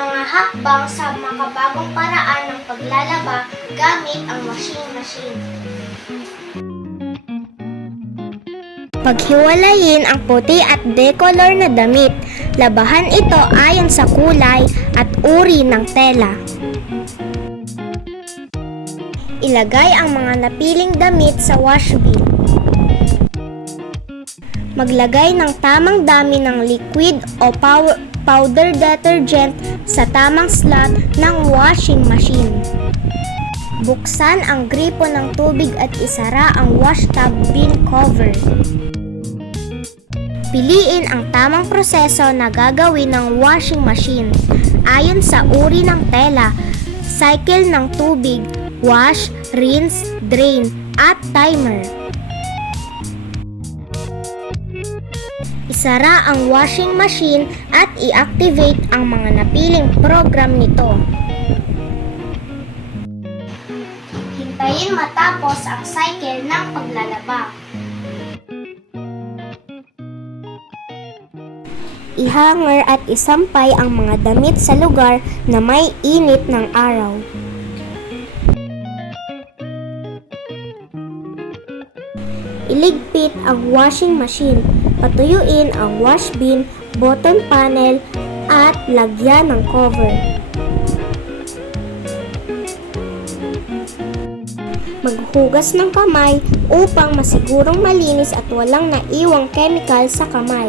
Mga hakbang sa makabagong paraan ng paglalaba gamit ang washing machine. Paghiwalayin ang puti at decolor na damit. Labahan ito ayon sa kulay at uri ng tela. Ilagay ang mga napiling damit sa wash bin. Maglagay ng tamang dami ng liquid o powder detergent sa tamang slot ng washing machine. Buksan ang gripo ng tubig at isara ang wash tub bin cover. Piliin ang tamang proseso na gagawin ng washing machine ayon sa uri ng tela, cycle ng tubig, wash, rinse, drain, at timer. Isara ang washing machine at i-activate ang mga napiling program nito. Hintayin matapos ang cycle ng paglalaba. I-hanger at isampay ang mga damit sa lugar na may init ng araw. Iligpit ang washing machine. Patuyuin ang wash bin, bottom panel, at lagyan ng cover. Maghugas ng kamay upang masigurong malinis at walang naiwang chemical sa kamay.